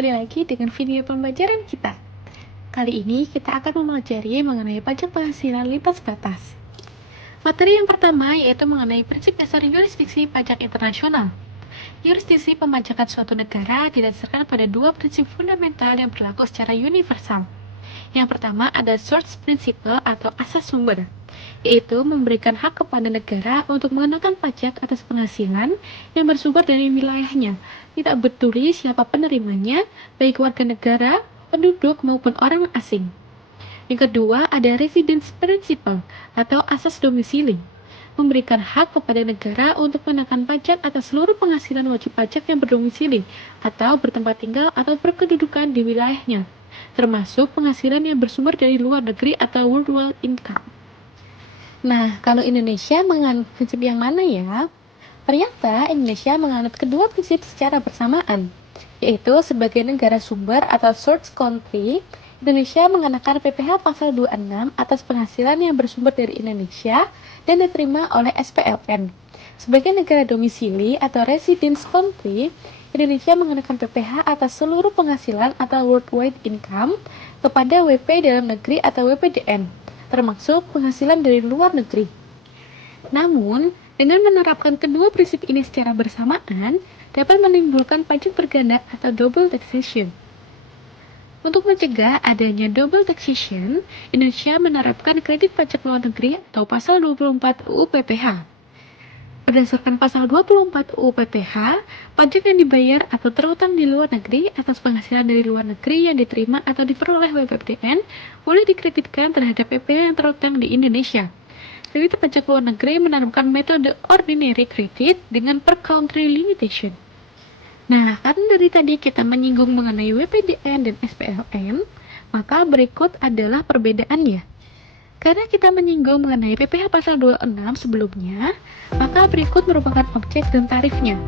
kembali lagi dengan video pembelajaran kita. Kali ini kita akan mempelajari mengenai pajak penghasilan lintas batas. Materi yang pertama yaitu mengenai prinsip dasar yurisdiksi pajak internasional. Yurisdiksi pemajakan suatu negara didasarkan pada dua prinsip fundamental yang berlaku secara universal. Yang pertama ada source principle atau asas sumber, yaitu memberikan hak kepada negara untuk mengenakan pajak atas penghasilan yang bersumber dari wilayahnya, tidak peduli siapa penerimanya, baik warga negara, penduduk maupun orang asing. Yang kedua ada residence principle atau asas domisili, memberikan hak kepada negara untuk mengenakan pajak atas seluruh penghasilan wajib pajak yang berdomisili atau bertempat tinggal atau berkedudukan di wilayahnya, termasuk penghasilan yang bersumber dari luar negeri atau worldwide income. Nah, kalau Indonesia menganut prinsip yang mana ya? Ternyata Indonesia menganut kedua prinsip secara bersamaan, yaitu sebagai negara sumber atau source country, Indonesia mengenakan PPh pasal 26 atas penghasilan yang bersumber dari Indonesia dan diterima oleh SPLN. Sebagai negara domisili atau residence country, Indonesia mengenakan PPh atas seluruh penghasilan atau worldwide income kepada WP dalam negeri atau WPDN, termasuk penghasilan dari luar negeri. Namun, dengan menerapkan kedua prinsip ini secara bersamaan, dapat menimbulkan pajak berganda atau double taxation. Untuk mencegah adanya double taxation, Indonesia menerapkan kredit pajak luar negeri atau pasal 24 UU PPh. Berdasarkan pasal 24 UU PPh, pajak yang dibayar atau terutang di luar negeri atas penghasilan dari luar negeri yang diterima atau diperoleh WPDN boleh dikreditkan terhadap PPh yang terutang di Indonesia. Kredit pajak luar negeri menerapkan metode ordinary credit dengan per country limitation. Nah, karena dari tadi kita menyinggung mengenai WPDN dan SPLN, maka berikut adalah perbedaannya. Karena kita menyinggung mengenai PPh pasal 26 sebelumnya, maka berikut merupakan objek dan tarifnya.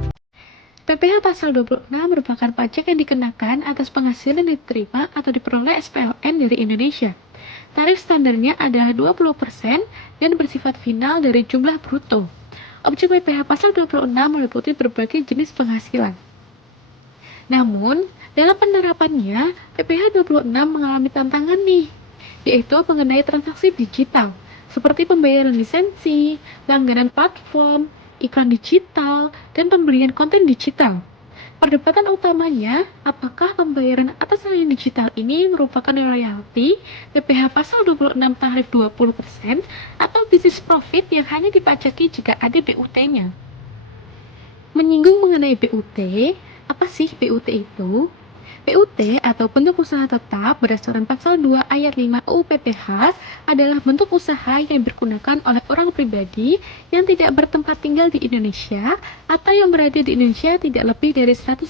PPh pasal 26 merupakan pajak yang dikenakan atas penghasilan yang diterima atau diperoleh SPLN dari Indonesia. Tarif standarnya adalah 20% dan bersifat final dari jumlah bruto. Objek PPh pasal 26 meliputi berbagai jenis penghasilan. Namun, dalam penerapannya, PPh 26 mengalami tantangan nih, yaitu mengenai transaksi digital, seperti pembayaran lisensi, langganan platform, iklan digital, dan pembelian konten digital. Perdebatan utamanya, apakah pembayaran atas layanan digital ini merupakan royalti, PPh pasal 26 tarif 20%, atau business profit yang hanya dipajaki jika ada BUT-nya. Menyinggung mengenai BUT, apa sih BUT itu? BUT atau bentuk usaha tetap berdasarkan pasal 2 ayat 5 UU PPh adalah bentuk usaha yang digunakan oleh orang pribadi yang tidak bertempat tinggal di Indonesia atau yang berada di Indonesia tidak lebih dari 183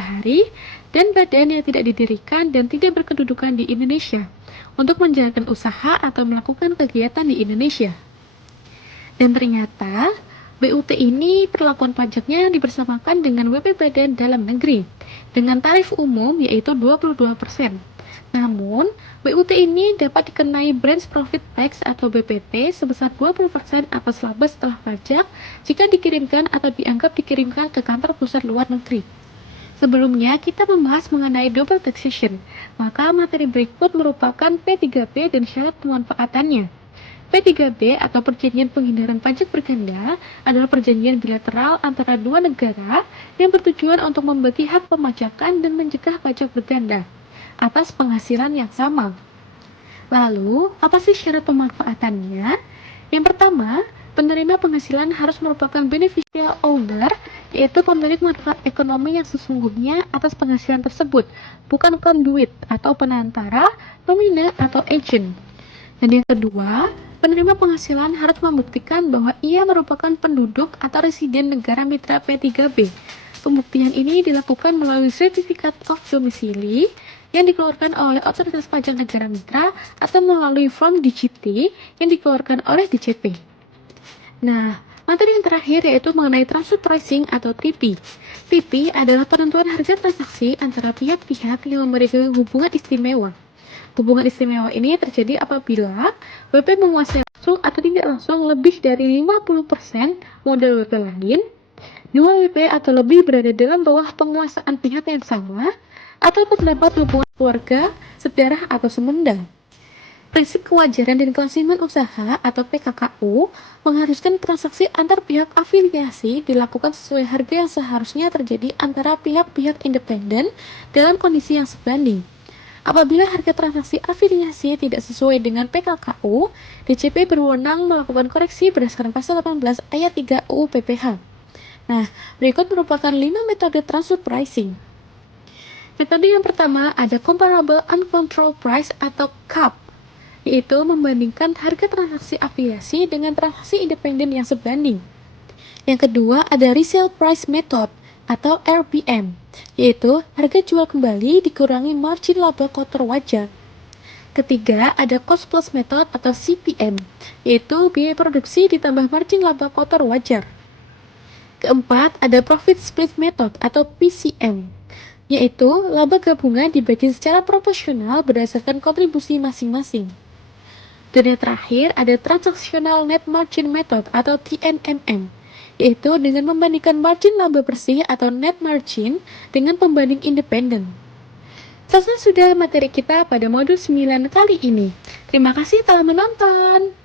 hari dan badan yang tidak didirikan dan tidak berkedudukan di Indonesia untuk menjalankan usaha atau melakukan kegiatan di Indonesia. Dan ternyata BUT ini perlakuan pajaknya dibersamakan dengan WP Badan Dalam Negeri dengan tarif umum yaitu 22%. Namun, BUT ini dapat dikenai branch profit tax atau BPT sebesar 20% atas laba setelah pajak jika dikirimkan atau dianggap dikirimkan ke kantor pusat luar negeri. Sebelumnya kita membahas mengenai double taxation, maka materi berikut merupakan P3B dan syarat pemanfaatannya. P3B atau Perjanjian Penghindaran Pajak Berganda adalah perjanjian bilateral antara dua negara yang bertujuan untuk membagi hak pemajakan dan mencegah pajak berganda atas penghasilan yang sama. Lalu, apa sih syarat pemanfaatannya? Yang pertama, penerima penghasilan harus merupakan beneficial owner, yaitu pemilik manfaat ekonomi yang sesungguhnya atas penghasilan tersebut, bukan conduit atau penantara, nomina, atau agent. Dan yang kedua, penerima penghasilan harus membuktikan bahwa ia merupakan penduduk atau residen negara mitra P3B. Pembuktian ini dilakukan melalui sertifikat of domicili yang dikeluarkan oleh Otoritas Pajak Negara Mitra atau melalui form DJT yang dikeluarkan oleh DJP. Nah, materi yang terakhir yaitu mengenai transfer pricing atau TP. TP adalah penentuan harga transaksi antara pihak-pihak yang memiliki hubungan istimewa. Hubungan istimewa ini terjadi apabila WP menguasai langsung atau tidak langsung lebih dari 50% modal WP lain Dua WP atau lebih berada dalam bawah penguasaan pihak yang sama, atau terdapat hubungan keluarga, sedarah, atau semenda. Prinsip kewajaran dan kelasiman usaha atau PKKU mengharuskan transaksi antar pihak afiliasi dilakukan sesuai harga yang seharusnya terjadi antara pihak-pihak independen dalam kondisi yang sebanding. Apabila harga transaksi afiliasi tidak sesuai dengan PKKU, DCP berwenang melakukan koreksi berdasarkan pasal 18 ayat 3 UU PPH. Nah, berikut merupakan 5 metode transfer pricing. Metode yang pertama ada Comparable Uncontrolled Price atau CUP, yaitu membandingkan harga transaksi afiliasi dengan transaksi independen yang sebanding. Yang kedua ada Resale Price Method atau RPM, yaitu harga jual kembali dikurangi margin laba kotor wajar. Ketiga ada Cost Plus Method atau CPM, yaitu biaya produksi ditambah margin laba kotor wajar. Keempat ada Profit Split Method atau PCM, yaitu laba gabungan dibagi secara proporsional berdasarkan kontribusi masing-masing. Dan yang terakhir ada Transactional Net Margin Method atau TNMM, yaitu dengan membandingkan margin laba bersih atau net margin dengan pembanding independen. Selesai sudah materi kita pada modul 9 kali ini. Terima kasih telah menonton.